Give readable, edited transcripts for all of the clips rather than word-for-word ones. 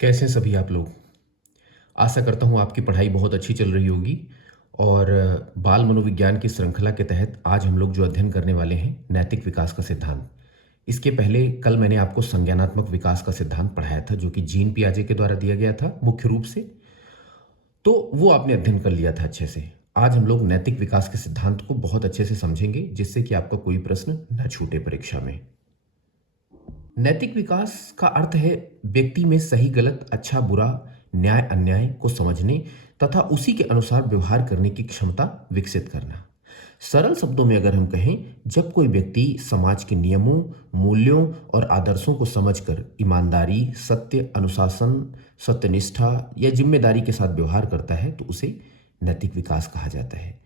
कैसे हैं सभी आप लोग? आशा करता हूँ आपकी पढ़ाई बहुत अच्छी चल रही होगी और बाल मनोविज्ञान की श्रृंखला के तहत आज हम लोग जो अध्ययन करने वाले हैं नैतिक विकास का सिद्धांत। इसके पहले कल मैंने आपको संज्ञानात्मक विकास का सिद्धांत पढ़ाया था जो कि जीन पियाजे के द्वारा दिया गया था मुख्य रूप से। तो वो आपने अध्ययन कर लिया था अच्छे से। आज हम लोग नैतिक विकास के सिद्धांत को बहुत अच्छे से समझेंगे जिससे कि आपका कोई प्रश्न न छूटे परीक्षा में। नैतिक विकास का अर्थ है व्यक्ति में सही गलत अच्छा बुरा न्याय अन्याय को समझने तथा उसी के अनुसार व्यवहार करने की क्षमता विकसित करना। सरल शब्दों में अगर हम कहें, जब कोई व्यक्ति समाज के नियमों मूल्यों और आदर्शों को समझकर ईमानदारी सत्य अनुशासन सत्यनिष्ठा या जिम्मेदारी के साथ व्यवहार करता है तो उसे नैतिक विकास कहा जाता है।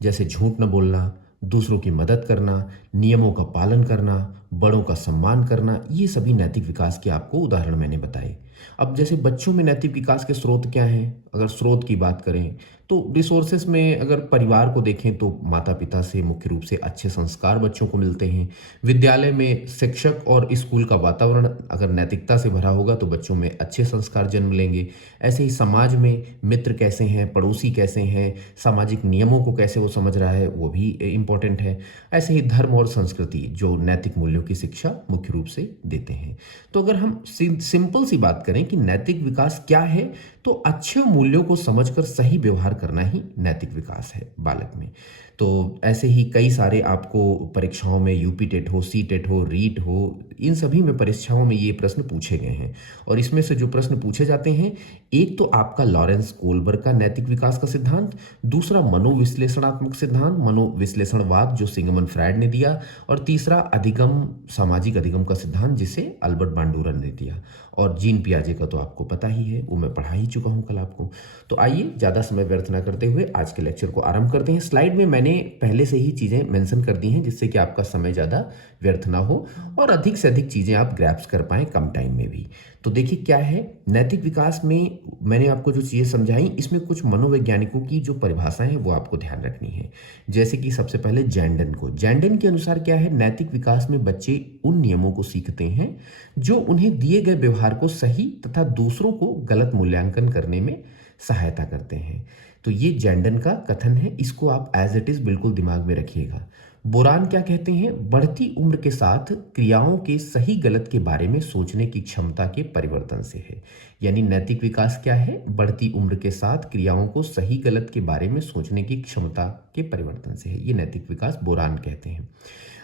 जैसे झूठ न बोलना, दूसरों की मदद करना, नियमों का पालन करना, बड़ों का सम्मान करना, ये सभी नैतिक विकास के आपको उदाहरण मैंने बताए। अब जैसे बच्चों में नैतिक विकास के स्रोत क्या हैं? अगर स्रोत की बात करें तो रिसोर्सेस में अगर परिवार को देखें तो माता पिता से मुख्य रूप से अच्छे संस्कार बच्चों को मिलते हैं। विद्यालय में शिक्षक और स्कूल का वातावरण अगर नैतिकता से भरा होगा तो बच्चों में अच्छे संस्कार जन्म लेंगे। ऐसे ही समाज में मित्र कैसे हैं, पड़ोसी कैसे हैं, सामाजिक नियमों को कैसे वो समझ रहा है, वो भी इम्पोर्टेंट है। ऐसे ही धर्म और संस्कृति जो नैतिक मूल्यों की शिक्षा मुख्य रूप से देते हैं। तो अगर हम सिंपल सी बात करें कि नैतिक विकास क्या है, तो अच्छे मूल्यों को समझकर सही व्यवहार करना ही नैतिक विकास है बालक में। तो ऐसे ही कई सारे आपको परीक्षाओं में यूपी टेट हो, सी टेट हो, रीट हो, इन सभी में परीक्षाओं में ये प्रश्न पूछे गए हैं। और इसमें से जो प्रश्न पूछे जाते हैं, एक तो आपका लॉरेंस कोलबर्ग का नैतिक विकास का सिद्धांत, दूसरा मनोविश्लेषणात्मक सिद्धांत मनोविश्लेषणवाद जो सिगमंड फ्रायड ने दिया, और तीसरा अधिगम सामाजिक अधिगम का सिद्धांत जिसे अल्बर्ट बांडूरा ने दिया। और जीन पियाजे का तो आपको पता ही है, वो मैं पढ़ा ही चुका हूँ कल आपको। तो आइए ज़्यादा समय व्यर्थ ना करते हुए आज के लेक्चर को आरंभ करते हैं। स्लाइड में मैंने पहले से ही चीज़ें मेंशन कर दी हैं जिससे कि आपका समय ज़्यादा व्यर्थ ना हो और अधिक से अधिक चीज़ें आप ग्रैप्स कर पाएँ कम टाइम में भी। तो देखिए क्या है नैतिक विकास में, मैंने आपको जो चीज़ें समझाई इसमें कुछ मनोवैज्ञानिकों की जो परिभाषाएं हैं वो आपको ध्यान रखनी है। जैसे कि सबसे पहले जैंडन के अनुसार क्या है, नैतिक विकास में बच्चे उन नियमों को सीखते हैं जो उन्हें दिए गए व्यवहार को सही तथा दूसरों को गलत मूल्यांकन करने में सहायता करते हैं। तो ये जैंडन का कथन है, इसको आप एज इट इज बिल्कुल दिमाग में रखिएगा। बोरान क्या कहते हैं, बढ़ती उम्र के साथ क्रियाओं के सही गलत के बारे में सोचने की क्षमता के परिवर्तन से है। यानी नैतिक विकास क्या है, बढ़ती उम्र के साथ क्रियाओं को सही गलत के बारे में सोचने की क्षमता के परिवर्तन से है। ये नैतिक विकास बोरान कहते हैं।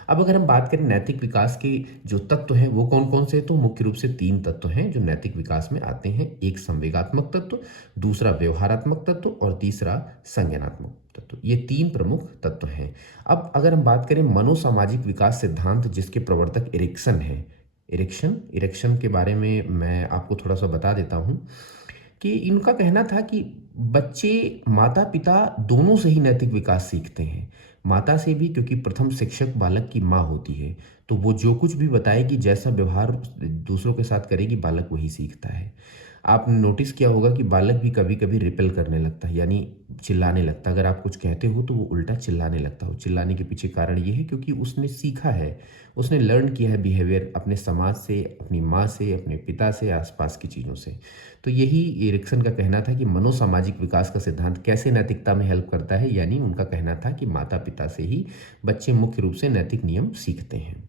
अब अगर हम बात करें नैतिक विकास के जो तत्व हैं वो कौन कौन से हैं, तो मुख्य रूप से तीन तत्व हैं जो नैतिक विकास में आते हैं। एक संवेगात्मक तत्व, दूसरा व्यवहारात्मक तत्व और तीसरा संज्ञानात्मक तत्व। ये तीन प्रमुख तत्व हैं। अब अगर हम बात करें मनोसामाजिक विकास सिद्धांत जिसके प्रवर्तक इरिक्सन है, इरिक्सन के बारे में मैं आपको थोड़ा सा बता देता हूँ कि इनका कहना था कि बच्चे माता पिता दोनों से ही नैतिक विकास सीखते हैं। माता से भी, क्योंकि प्रथम शिक्षक बालक की माँ होती है, तो वो जो कुछ भी बताएगी, जैसा व्यवहार दूसरों के साथ करेगी, बालक वही सीखता है। आपने नोटिस किया होगा कि बालक भी कभी कभी रिपेल करने लगता है, यानी चिल्लाने लगता है। अगर आप कुछ कहते हो तो वो उल्टा चिल्लाने लगता है। चिल्लाने के पीछे कारण ये है क्योंकि उसने सीखा है, उसने लर्न किया है बिहेवियर अपने समाज से, अपनी माँ से, अपने पिता से, आसपास की चीज़ों से। तो यही एरिक्सन का कहना था कि मनोसामाजिक विकास का सिद्धांत कैसे नैतिकता में हेल्प करता है। यानी उनका कहना था कि माता पिता से ही बच्चे मुख्य रूप से नैतिक नियम सीखते हैं।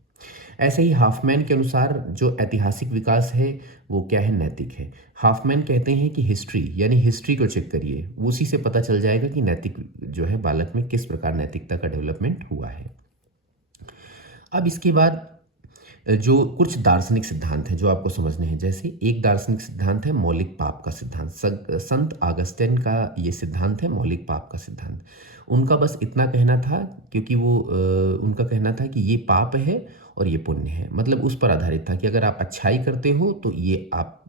ऐसे ही हाफमैन के अनुसार जो ऐतिहासिक विकास है वो क्या है, नैतिक है। हाफमैन कहते हैं कि हिस्ट्री, यानी हिस्ट्री को चेक करिए, उसी से पता चल जाएगा कि नैतिक जो है बालक में किस प्रकार नैतिकता का डेवलपमेंट हुआ है। अब इसके बाद जो कुछ दार्शनिक सिद्धांत हैं जो आपको समझने हैं, जैसे एक दार्शनिक सिद्धांत है मौलिक पाप का सिद्धांत। संत ऑगस्टिन का ये सिद्धांत है मौलिक पाप का सिद्धांत। उनका बस इतना कहना था, क्योंकि वो उनका कहना था कि ये पाप है और ये पुण्य है, मतलब उस पर आधारित था कि अगर आप अच्छाई करते हो तो ये आप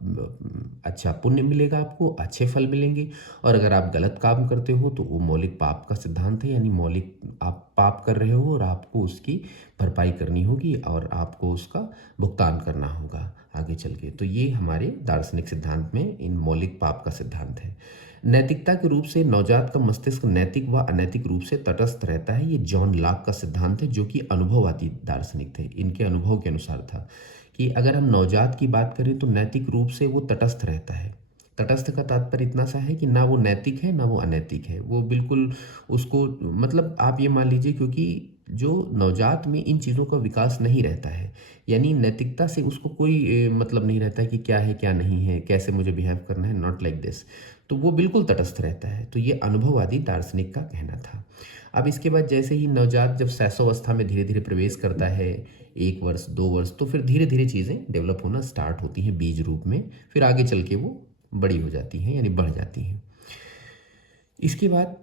अच्छा पुण्य मिलेगा, आपको अच्छे फल मिलेंगे, और अगर आप गलत काम करते हो तो वो मौलिक पाप का सिद्धांत है। यानी मौलिक आप पाप कर रहे हो और आपको उसकी भरपाई करनी होगी और आपको उसका भुगतान करना होगा आगे चल के। तो ये हमारे दार्शनिक सिद्धांत में इन मौलिक पाप का सिद्धांत है। नैतिकता के रूप से नवजात का मस्तिष्क नैतिक व अनैतिक रूप से तटस्थ रहता है। ये जॉन लॉक का सिद्धांत है जो कि अनुभववादी दार्शनिक थे, इनके अनुभव के अनुसार था कि अगर हम नवजात की बात करें तो नैतिक रूप से वो तटस्थ रहता है। तटस्थ का तात्पर्य इतना सा है कि ना वो नैतिक है ना वो अनैतिक है, वो बिल्कुल उसको मतलब आप ये मान लीजिए, क्योंकि जो नवजात में इन चीज़ों का विकास नहीं रहता है, यानी नैतिकता से उसको कोई मतलब नहीं रहता है कि क्या है क्या नहीं है, कैसे मुझे बिहेव करना है, नॉट लाइक दिस। तो वो बिल्कुल तटस्थ रहता है। तो ये अनुभववादी दार्शनिक का कहना था। अब इसके बाद जैसे ही नवजात जब शैशवावस्था में धीरे धीरे प्रवेश करता है, 1 वर्ष 2 वर्ष, तो फिर धीरे धीरे चीज़ें डेवलप होना स्टार्ट होती हैं बीज रूप में, फिर आगे चल के वो बड़ी हो जाती हैं, यानी बढ़ जाती हैं। इसके बाद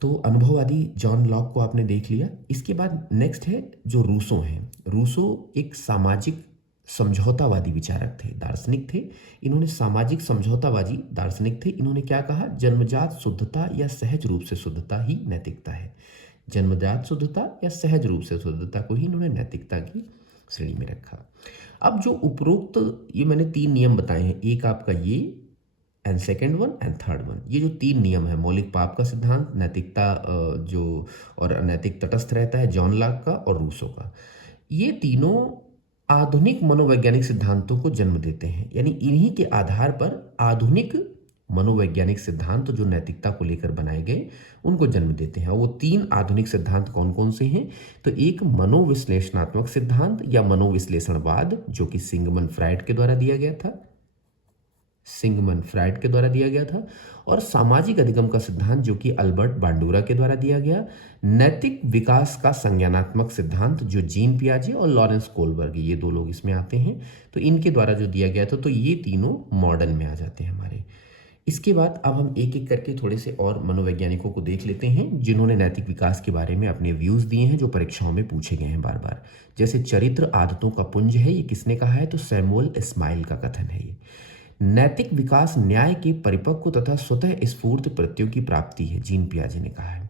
तो अनुभववादी जॉन लॉक को आपने देख लिया। इसके बाद नेक्स्ट है जो रूसो हैं। रूसो एक सामाजिक समझौतावादी विचारक थे, दार्शनिक थे। इन्होंने सामाजिक समझौतावादी दार्शनिक थे। इन्होंने क्या कहा, जन्मजात शुद्धता या सहज रूप से शुद्धता ही नैतिकता है। जन्मजात शुद्धता या सहज रूप से शुद्धता को ही इन्होंने नैतिकता की श्रेणी में रखा। अब जो उपरोक्त ये मैंने 3 नियम बताए हैं, एक आपका ये and second one and third one, ये जो 3 नियम है, मौलिक पाप का सिद्धांत, नैतिकता जो और अनैतिक तटस्थ रहता है जॉन लॉक का और रूसो का, ये तीनों आधुनिक मनोवैज्ञानिक सिद्धांतों को जन्म देते हैं। यानी इन्हीं के आधार पर आधुनिक मनोवैज्ञानिक सिद्धांत जो नैतिकता को लेकर बनाए गए उनको जन्म देते हैं। और वो 3 आधुनिक सिद्धांत कौन कौन से हैं, तो एक मनोविश्लेषणात्मक सिद्धांत या मनोविश्लेषणवाद जो कि सिगमंड फ्रायड के द्वारा दिया गया था, और सामाजिक अधिगम का सिद्धांत जो कि अल्बर्ट बांडूरा के द्वारा दिया गया। नैतिक विकास का संज्ञानात्मक सिद्धांत जो जीन पियाजे और लॉरेंस कोलबर्ग, ये 2 लोग इसमें आते हैं, तो इनके द्वारा जो दिया गया था, तो ये तीनों मॉडर्न में आ जाते हैं हमारे। इसके बाद अब हम एक एक करके थोड़े से और मनोवैज्ञानिकों को देख लेते हैं जिन्होंने नैतिक विकास के बारे में अपने व्यूज दिए हैं, जो परीक्षाओं में पूछे गए हैं बार बार। जैसे चरित्र आदतों का पुंज है, ये किसने कहा है, तो सैमुअल स्माइल का कथन है ये। नैतिक विकास न्याय के परिपक्व तथा स्वतः स्फूर्त प्रत्ययों की प्राप्ति है, जीन पियाजे ने कहा है।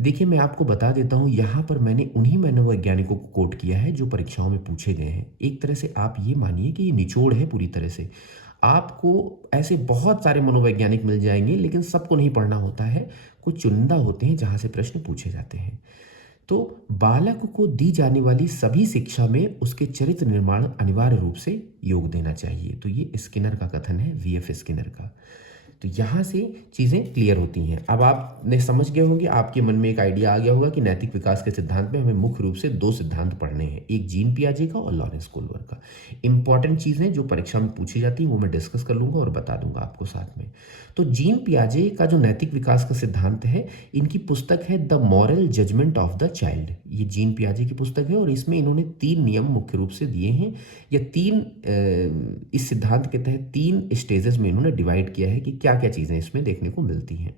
देखिए मैं आपको बता देता हूँ, यहाँ पर मैंने उन्हीं मनोवैज्ञानिकों को कोट किया है जो परीक्षाओं में पूछे गए हैं। एक तरह से आप ये मानिए कि ये निचोड़ है पूरी तरह से। आपको ऐसे बहुत सारे मनोवैज्ञानिक मिल जाएंगे, लेकिन सबको नहीं पढ़ना होता है, कुछ चुनिंदा होते हैं जहाँ से प्रश्न पूछे जाते हैं। तो बालक को दी जाने वाली सभी शिक्षा में उसके चरित्र निर्माण अनिवार्य रूप से योग देना चाहिए। तो ये स्किनर का कथन है, वीएफ स्किनर का। तो यहाँ से चीज़ें क्लियर होती हैं। अब आपने समझ गए होंगे, आपके मन में एक आइडिया आ गया होगा कि नैतिक विकास के सिद्धांत में हमें मुख्य रूप से 2 सिद्धांत पढ़ने हैं, एक जीन पियाजे का और लॉरेंस कोलबर्ग का। इंपॉर्टेंट चीज़ें जो परीक्षा में पूछी जाती हैं वो मैं डिस्कस कर लूँगा और बता दूंगा आपको साथ में। तो जीन पियाजे का जो नैतिक विकास का सिद्धांत है, इनकी पुस्तक है the moral judgement of the child. ये जीन पियाजे की पुस्तक है और इसमें इन्होंने 3 नियम मुख्य रूप से दिए हैं, या 3 इस सिद्धांत के तहत 3 स्टेजेस में इन्होंने डिवाइड किया है कि क्या क्या चीज़ें इसमें देखने को मिलती हैं।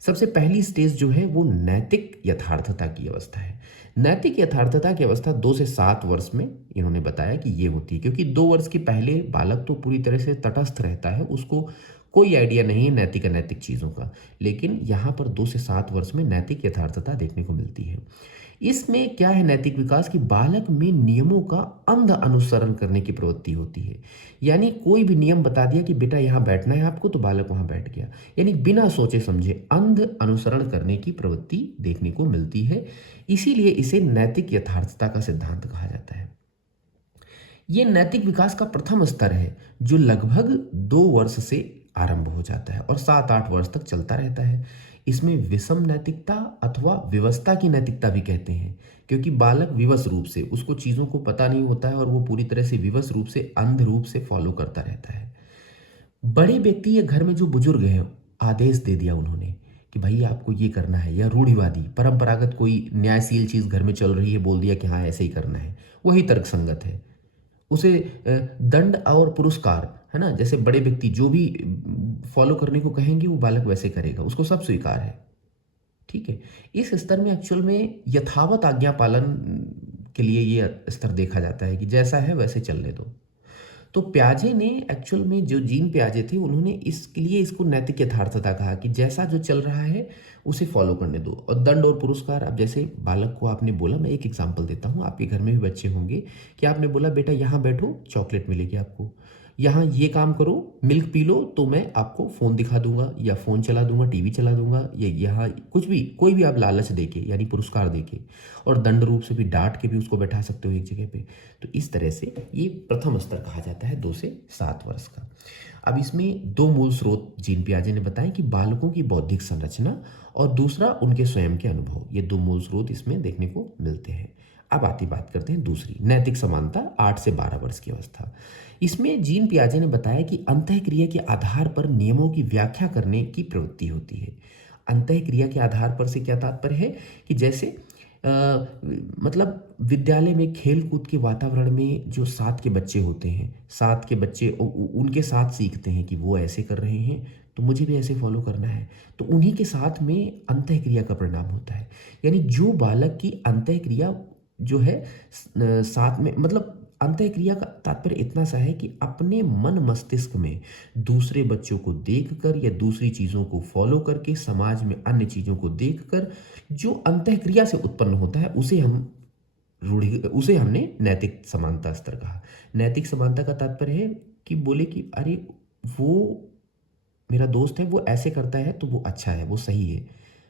सबसे पहली स्टेज जो है वो नैतिक यथार्थता की अवस्था है। नैतिक यथार्थता की अवस्था 2 से 7 वर्ष में इन्होंने बताया कि ये होती है, क्योंकि 2 वर्ष के पहले बालक तो पूरी तरह से तटस्थ रहता है, उसको कोई आइडिया नहीं है नैतिक अनैतिक चीज़ों का। लेकिन यहाँ पर 2 से 7 वर्ष में नैतिक यथार्थता देखने को मिलती है। इसमें क्या है नैतिक विकास की, बालक में नियमों का अंध अनुसरण करने की प्रवृत्ति होती है। यानी कोई भी नियम बता दिया कि बेटा यहाँ बैठना है आपको, तो बालक वहाँ बैठ गया, यानी बिना सोचे समझे अंध अनुसरण करने की प्रवृत्ति देखने को मिलती है। इसीलिए इसे नैतिक यथार्थता का सिद्धांत कहा जाता है। ये नैतिक विकास का प्रथम स्तर है जो लगभग 2 वर्ष से आरंभ हो जाता है और 7-8 वर्ष तक चलता रहता है। इसमें विषम नैतिकता अथवा विवशता की नैतिकता भी कहते हैं, क्योंकि बालक विवश रूप से, उसको चीज़ों को पता नहीं होता है और वो पूरी तरह से विवश रूप से, अंध रूप से फॉलो करता रहता है। बड़े व्यक्ति या घर में जो बुजुर्ग हैं, आदेश दे दिया उन्होंने कि भाई आपको ये करना है, या रूढ़िवादी परंपरागत कोई न्यायशील चीज़ घर में चल रही है, बोल दिया कि हाँ ऐसे ही करना है, वही तर्कसंगत है। उसे दंड और पुरस्कार, है ना, जैसे बड़े व्यक्ति जो भी फॉलो करने को कहेंगे वो बालक वैसे करेगा, उसको सब स्वीकार है। ठीक है, इस स्तर में एक्चुअल में यथावत आज्ञा पालन के लिए ये स्तर देखा जाता है कि जैसा है वैसे चलने दो। तो प्याजे ने एक्चुअल में, जो जीन पियाजे थे, उन्होंने इसके लिए इसको नैतिक यथार्थता कहा कि जैसा जो चल रहा है उसे फॉलो करने दो। और दंड और पुरस्कार, अब जैसे बालक को आपने बोला, मैं एक एग्जांपल देता हूँ, आपके घर में भी बच्चे होंगे कि आपने बोला बेटा यहाँ बैठो, चॉकलेट मिलेगी आपको, यहाँ ये काम करो, मिल्क पी लो तो मैं आपको फ़ोन दिखा दूंगा या फ़ोन चला दूंगा, टीवी चला दूंगा, या यहाँ कुछ भी कोई भी आप लालच देके यानी पुरस्कार देके और दंड रूप से भी डांट के भी उसको बैठा सकते हो एक जगह पे। तो इस तरह से ये प्रथम स्तर कहा जाता है 2 से 7 वर्ष का। अब इसमें दो मूल स्रोत जीन पियाजे ने बताए कि बालकों की बौद्धिक संरचना और दूसरा उनके स्वयं के अनुभव, ये दो मूल स्रोत इसमें देखने को मिलते हैं। अब आती बात करते हैं दूसरी, नैतिक समानता 8 से 12 वर्ष की अवस्था। इसमें जीन पियाजे ने बताया कि अंतःक्रिया के आधार पर नियमों की व्याख्या करने की प्रवृत्ति होती है। अंतःक्रिया के आधार पर से क्या तात्पर्य है कि जैसे मतलब विद्यालय में खेल कूद के वातावरण में जो साथ के बच्चे होते हैं, साथ के बच्चे उनके साथ सीखते हैं कि वो ऐसे कर रहे हैं तो मुझे भी ऐसे फॉलो करना है, तो उन्हीं के साथ में अंतःक्रिया का परिणाम होता है। यानी जो बालक की अंतःक्रिया जो है साथ में, मतलब अंतःक्रिया का तात्पर्य इतना सा है कि अपने मन मस्तिष्क में दूसरे बच्चों को देखकर या दूसरी चीज़ों को फॉलो करके समाज में अन्य चीज़ों को देखकर जो अंतःक्रिया से उत्पन्न होता है उसे हमने नैतिक समानता स्तर कहा। नैतिक समानता का तात्पर्य है कि बोले कि अरे वो मेरा दोस्त है, वो ऐसे करता है तो वो अच्छा है, वो सही है,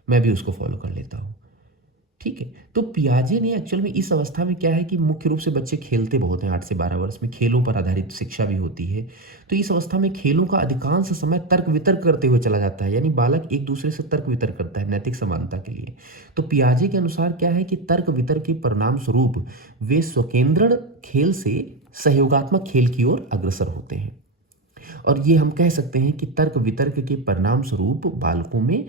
मैं भी उसको फॉलो कर लेता हूँ। ठीक है, तो पियाजे ने एक्चुअल में इस अवस्था में क्या है कि मुख्य रूप से बच्चे खेलते बहुत हैं। 8 से 12 वर्ष में खेलों पर आधारित शिक्षा भी होती है, तो इस अवस्था में खेलों का अधिकांश समय तर्क वितर्क करते हुए चला जाता है, यानी बालक एक दूसरे से तर्क वितर्क करता है नैतिक समानता के लिए। तो पियाजे के अनुसार क्या है कि तर्क वितर्क के परिणाम स्वरूप वे स्वकेंद्रण खेल से सहयोगात्मक खेल की ओर अग्रसर होते हैं। और ये हम कह सकते हैं कि तर्क वितर्क के परिणाम स्वरूप बालकों में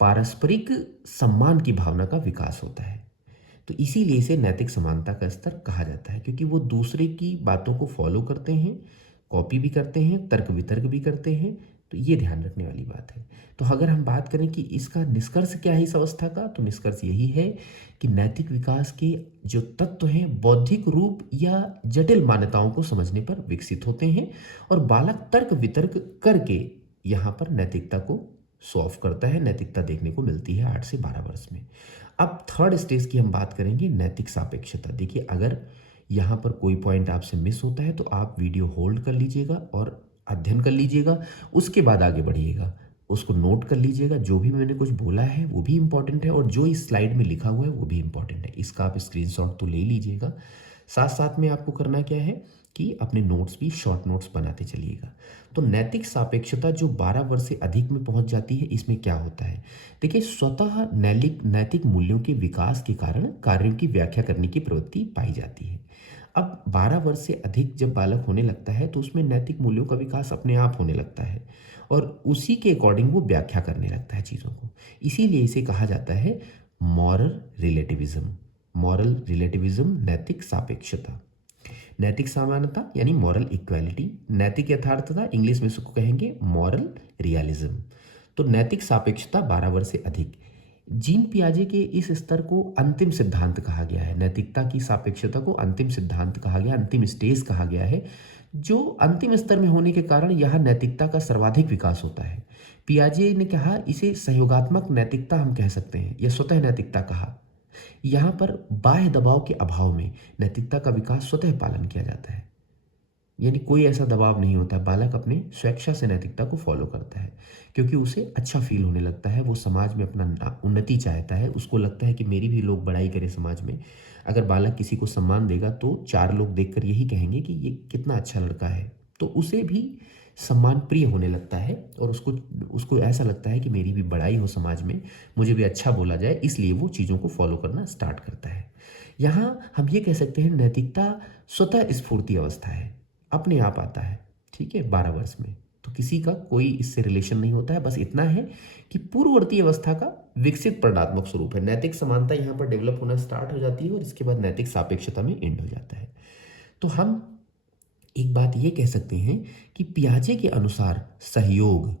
पारस्परिक सम्मान की भावना का विकास होता है। तो इसीलिए इसे नैतिक समानता का स्तर कहा जाता है, क्योंकि वो दूसरे की बातों को फॉलो करते हैं, कॉपी भी करते हैं, तर्क वितर्क भी करते हैं। तो ये ध्यान रखने वाली बात है। तो अगर हम बात करें कि इसका निष्कर्ष क्या है इस अवस्था का, तो निष्कर्ष यही है कि नैतिक विकास के जो तत्व हैं बौद्धिक रूप या जटिल मान्यताओं को समझने पर विकसित होते हैं और बालक तर्क वितर्क करके यहाँ पर नैतिकता को सॉल्व करता है। नैतिकता देखने को मिलती है 8 से 12 वर्ष में। अब थर्ड स्टेज की हम बात करेंगे, नैतिक सापेक्षता। देखिए, अगर यहाँ पर कोई पॉइंट आपसे मिस होता है तो आप वीडियो होल्ड कर लीजिएगा और अध्ययन कर लीजिएगा, उसके बाद आगे बढ़िएगा, उसको नोट कर लीजिएगा। जो भी मैंने कुछ बोला है वो भी इम्पॉर्टेंट है और जो इस स्लाइड में लिखा हुआ है वो भी इम्पॉर्टेंट है। इसका आप स्क्रीनशॉट तो ले लीजिएगा। साथ साथ में आपको करना क्या है कि अपने नोट्स भी शॉर्ट नोट्स बनाते चलिएगा। तो नैतिक सापेक्षता जो 12 वर्ष से अधिक में पहुंच जाती है, इसमें क्या होता है? देखिए, स्वतः नैतिक मूल्यों के विकास के कारण कार्यों की व्याख्या करने की प्रवृत्ति पाई जाती है। अब 12 वर्ष से अधिक जब बालक होने लगता है तो उसमें नैतिक मूल्यों का विकास अपने आप होने लगता है और उसी के अकॉर्डिंग वो व्याख्या करने लगता है चीज़ों को। इसीलिए इसे कहा जाता है मॉरल रिलेटिविज्म। मॉरल रिलेटिविज्म, नैतिक सापेक्षता। नैतिक समानता यानी मॉरल इक्वालिटी, नैतिक यथार्थता इंग्लिश में इसको कहेंगे मॉरल रियलिज्म। तो नैतिक सापेक्षता 12 वर्ष से अधिक। जीन पियाजे के इस स्तर को अंतिम सिद्धांत कहा गया है। नैतिकता की सापेक्षता को अंतिम सिद्धांत कहा गया, अंतिम स्टेज कहा गया है, जो अंतिम स्तर में होने के कारण यह नैतिकता का सर्वाधिक विकास होता है। पियाजे ने कहा इसे सहयोगात्मक नैतिकता हम कह सकते हैं या स्वतः नैतिकता कहा। यहाँ पर बाह्य दबाव के अभाव में नैतिकता का विकास स्वतः पालन किया जाता है, यानी कोई ऐसा दबाव नहीं होता। बालक अपने स्वेच्छा से नैतिकता को फॉलो करता है क्योंकि उसे अच्छा फील होने लगता है, वो समाज में अपना उन्नति चाहता है, उसको लगता है कि मेरी भी लोग बड़ाई करें समाज में। अगर बालक किसी को सम्मान देगा तो 4 लोग देखकर यही कहेंगे कि ये कितना अच्छा लड़का है, तो उसे भी सम्मान प्रिय होने लगता है और उसको ऐसा लगता है कि मेरी भी बड़ाई हो समाज में, मुझे भी अच्छा बोला जाए, इसलिए वो चीज़ों को फॉलो करना स्टार्ट करता है। यहाँ हम ये कह सकते हैं नैतिकता स्वतः स्फूर्ति अवस्था है, अपने आप आता है। ठीक है, 12 वर्ष में तो किसी का कोई इससे रिलेशन नहीं होता है, बस इतना है कि पूर्ववर्ती अवस्था का विकसित परिणात्मक स्वरूप है। नैतिक समानता यहाँ पर डेवलप होना स्टार्ट हो जाती है और इसके बाद नैतिक सापेक्षता में एंड हो जाता है। तो हम एक बात ये कह सकते हैं कि पियाजे के अनुसार सहयोग,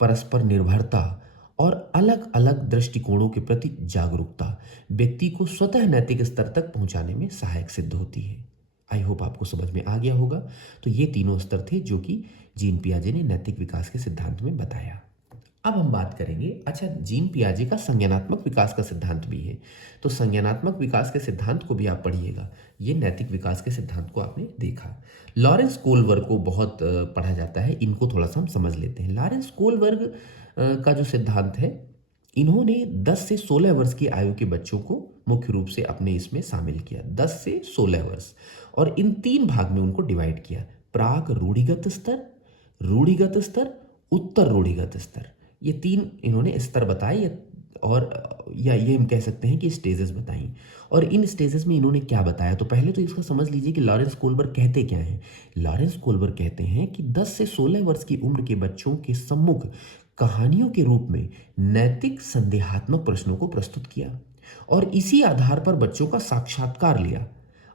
परस्पर निर्भरता और अलग अलग दृष्टिकोणों के प्रति जागरूकता व्यक्ति को स्वतः नैतिक स्तर तक पहुंचाने में सहायक सिद्ध होती है। आई होप आपको समझ में आ गया होगा। तो ये तीनों स्तर थे जो कि जीन पियाजे ने नैतिक विकास के सिद्धांत में बताया। अब हम बात करेंगे, अच्छा जीन पियाजे का संज्ञानात्मक विकास का सिद्धांत भी है, तो संज्ञानात्मक विकास के सिद्धांत को भी आप पढ़िएगा। ये नैतिक विकास के सिद्धांत को आपने देखा। लॉरेंस कोलबर्ग को बहुत पढ़ा जाता है, इनको थोड़ा सा हम समझ लेते हैं। लॉरेंस कोलबर्ग का जो सिद्धांत है, इन्होंने 10 से 16 वर्ष की आयु के बच्चों को मुख्य रूप से अपने इसमें शामिल किया, 10 से 16 वर्ष, और इन 3 भाग में उनको डिवाइड किया, प्राक रूढ़िगत स्तर, रूढ़िगत स्तर, उत्तर रूढ़िगत स्तर। ये 3 इन्होंने स्तर बताए, और या ये हम कह सकते हैं कि स्टेजेस बताई। और इन स्टेजेस में इन्होंने क्या बताया, तो पहले तो इसका समझ लीजिए कि लॉरेंस कोलबर्ग कहते क्या हैं। लॉरेंस कोलबर्ग कहते हैं कि 10 से 16 वर्ष की उम्र के बच्चों के सम्मुख कहानियों के रूप में नैतिक संदेहात्मक प्रश्नों को प्रस्तुत किया, और इसी आधार पर बच्चों का साक्षात्कार लिया,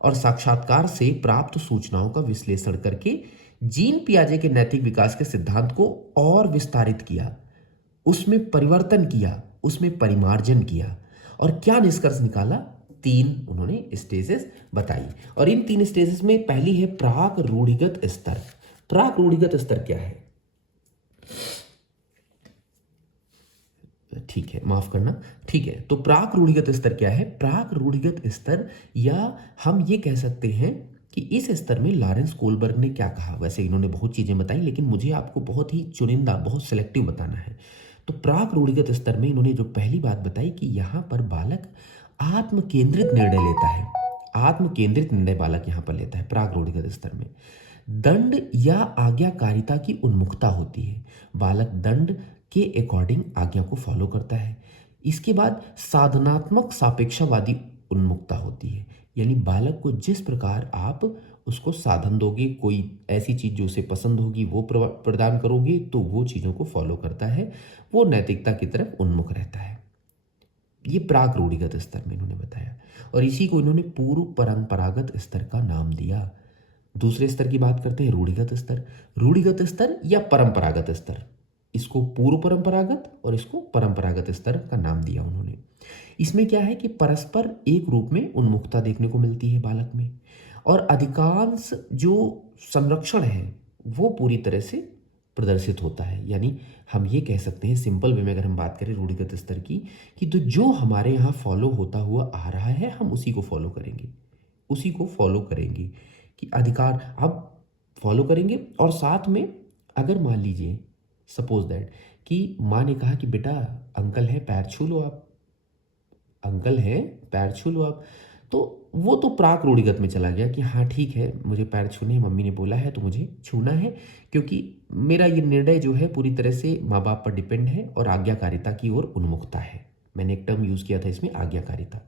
और साक्षात्कार से प्राप्त सूचनाओं का विश्लेषण करके जीन पियाजे के नैतिक विकास के सिद्धांत को और विस्तारित किया, उसमें परिवर्तन किया, उसमें परिमार्जन किया, और क्या निष्कर्ष निकाला, 3 उन्होंने स्टेजेस बताई। और इन 3 स्टेजेस में पहली है प्राक रूढ़िगत स्तर। प्राक रूढ़िगत स्तर क्या है, ठीक है, माफ करना, ठीक है, तो प्राक रूढ़िगत स्तर क्या है। प्राक रूढ़िगत स्तर, या हम ये कह सकते हैं कि इस स्तर में लॉरेंस कोलबर्ग ने क्या कहा। वैसे इन्होंने बहुत चीजें बताई, लेकिन मुझे आपको बहुत ही चुनिंदा, बहुत सिलेक्टिव बताना है। तो प्राक रूढ़िगत स्तर में इन्होंने जो पहली बात बताई कि यहाँ पर बालक आत्म केंद्रित निर्णय लेता है, आत्म केंद्रित निर्णय बालक यहाँ पर लेता है प्राक रूढ़िगत स्तर में। दंड या आज्ञाकारिता की उन्मुखता होती है, बालक दंड के अकॉर्डिंग आज्ञा को फॉलो करता है। इसके बाद साधनात्मक सापेक्षावादी उन्मुखता होती है, यानी बालक को जिस प्रकार आप उसको साधन दोगे, कोई ऐसी चीज जो उसे पसंद होगी वो प्रदान करोगे, तो वो चीजों को फॉलो करता है, वो नैतिकता की तरफ उन्मुख रहता है। ये प्राक रूढ़िगत स्तर में इन्होंने बताया, और इसी को इन्होंने पूर्व परंपरागत स्तर का नाम दिया। दूसरे स्तर की बात करते हैं, रूढ़िगत स्तर। रूढ़िगत स्तर या परंपरागत स्तर, इसको पूर्व परंपरागत और इसको परंपरागत स्तर का नाम दिया उन्होंने। इसमें क्या है कि परस्पर एक रूप में उन्मुखता देखने को मिलती है बालक में, और अधिकांश जो संरक्षण है वो पूरी तरह से प्रदर्शित होता है। यानी हम ये कह सकते हैं सिंपल वे में अगर हम बात करें रूढ़िगत स्तर की, कि तो जो हमारे यहाँ फॉलो होता हुआ आ रहा है हम उसी को फॉलो करेंगे, उसी को फॉलो करेंगे, कि अधिकार अब फॉलो करेंगे। और साथ में अगर मान लीजिए सपोज दैट कि माँ ने कहा कि बेटा अंकल है पैर छू लो आप, अंकल है पैर छू लो आप, तो वो तो प्राक रूढ़िगत में चला गया कि हाँ ठीक है मुझे पैर छूने हैं, मम्मी ने बोला है तो मुझे छूना है, क्योंकि मेरा ये निर्णय जो है पूरी तरह से माँ बाप पर डिपेंड है, और आज्ञाकारिता की ओर उन्मुखता है। मैंने एक टर्म यूज किया था इसमें, आज्ञाकारिता।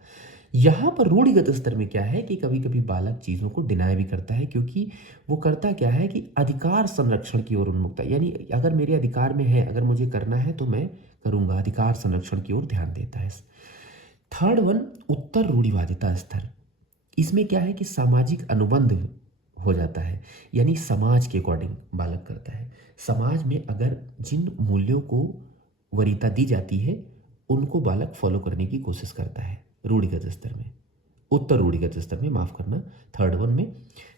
यहाँ पर रूढ़िगत स्तर में क्या है कि कभी कभी बालक चीज़ों को डिनाय भी करता है, क्योंकि वो करता क्या है कि अधिकार संरक्षण की ओर उन्मुखता, यानी अगर मेरे अधिकार में है, अगर मुझे करना है तो मैं करूँगा, अधिकार संरक्षण की ओर ध्यान देता है। थर्ड वन, उत्तर रूढ़िवादिता स्तर। इसमें क्या है कि सामाजिक अनुबंध हो जाता है, यानी समाज के अकॉर्डिंग बालक करता है। समाज में अगर जिन मूल्यों को वरीयता दी जाती है उनको बालक फॉलो करने की कोशिश करता है रूढ़िगत स्तर में। उत्तर रूढ़िगत स्तर में, माफ करना, थर्ड वन में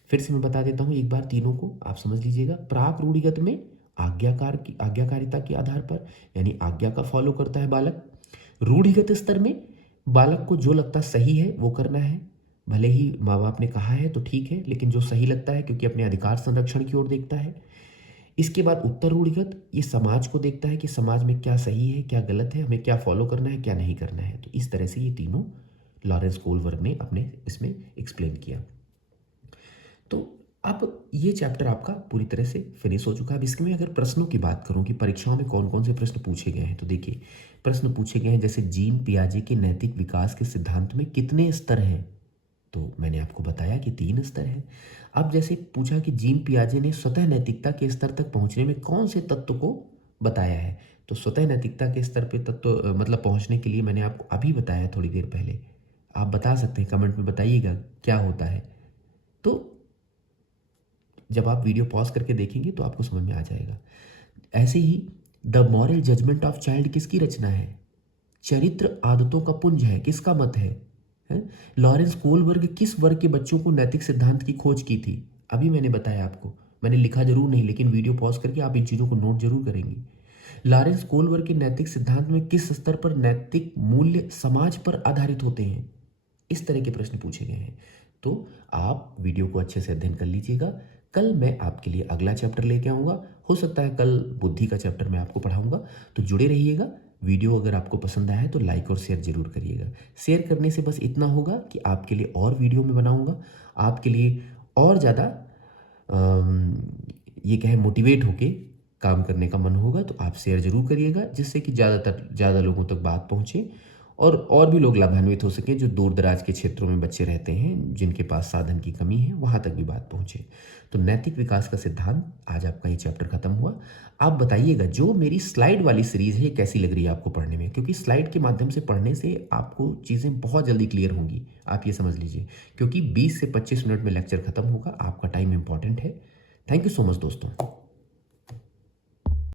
फिर से मैं बता देता हूँ एक बार तीनों को, आप समझ लीजिएगा। प्राक रूढ़िगत में आज्ञाकारिता के आधार पर, यानी आज्ञा का फॉलो करता है बालक। रूढ़िगत स्तर में बालक को जो लगता सही है वो करना है, भले ही माँ बाप ने कहा है तो ठीक है, लेकिन जो सही लगता है, क्योंकि अपने अधिकार संरक्षण की ओर देखता है। इसके बाद उत्तर रूढ़िगत, ये समाज को देखता है कि समाज में क्या सही है क्या गलत है, हमें क्या फॉलो करना है क्या नहीं करना है। तो इस तरह से ये तीनों लॉरेंस कोलबर्ग ने अपने इसमें एक्सप्लेन किया। तो अब ये चैप्टर आपका पूरी तरह से फिनिश हो चुका है। अब इसके में अगर प्रश्नों की बात करूं कि परीक्षाओं में कौन कौन से प्रश्न पूछे गए हैं, तो देखिए प्रश्न पूछे गए हैं जैसे जीन पियाजे के नैतिक विकास के सिद्धांत में कितने स्तर हैं, तो मैंने आपको बताया कि 3 स्तर हैं। अब जैसे पूछा कि जीन पियाजे ने स्वतः नैतिकता के स्तर तक पहुंचने में कौन से तत्व को बताया है, तो स्वतः नैतिकता के स्तर पे तत्व मतलब पहुंचने के लिए मैंने आपको अभी बताया थोड़ी देर पहले, आप बता सकते हैं, कमेंट में बताइएगा क्या होता है। तो जब आप वीडियो पॉज करके देखेंगे तो आपको समझ में आ जाएगा। ऐसे ही the moral judgement of child किसकी रचना है, चरित्र आदतों का पुंज है, किसका मत है? लॉरेंस कोलबर्ग किस वर्ग के बच्चों को नैतिक सिद्धांत की खोज की थी, अभी मैंने बताया आपको, मैंने लिखा जरूर नहीं लेकिन वीडियो पॉज करके आप इन चीज़ों को नोट जरूर करेंगे। लॉरेंस कोलवर के नैतिक सिद्धांत में किस स्तर पर नैतिक मूल्य समाज पर आधारित होते हैं? इस तरह के प्रश्न पूछे गए हैं। तो आप वीडियो को अच्छे से अध्ययन कर लीजिएगा। कल मैं आपके लिए अगला चैप्टर लेके आऊँगा। हो सकता है कल बुद्धि का चैप्टर मैं आपको पढ़ाऊँगा, तो जुड़े रहिएगा। वीडियो अगर आपको पसंद आया है तो लाइक और शेयर ज़रूर करिएगा। शेयर करने से बस इतना होगा कि आपके लिए और वीडियो मैं बनाऊँगा, आपके लिए और ज़्यादा ये कहें मोटिवेट होके काम करने का मन होगा। तो आप शेयर ज़रूर करिएगा, जिससे कि ज़्यादा लोगों तक बात पहुँचे और भी लोग लाभान्वित हो सकें, जो दूर दराज के क्षेत्रों में बच्चे रहते हैं, जिनके पास साधन की कमी है, वहाँ तक भी बात पहुँचे। तो नैतिक विकास का सिद्धांत, आज आपका ये चैप्टर खत्म हुआ। आप बताइएगा जो मेरी स्लाइड वाली सीरीज़ है ये कैसी लग रही है आपको पढ़ने में, क्योंकि स्लाइड के माध्यम से पढ़ने से आपको चीज़ें बहुत जल्दी क्लियर होंगी। आप ये समझ लीजिए, क्योंकि 20 से 25 मिनट में लेक्चर खत्म होगा। आपका टाइम इंपॉर्टेंट है। थैंक यू सो मच दोस्तों।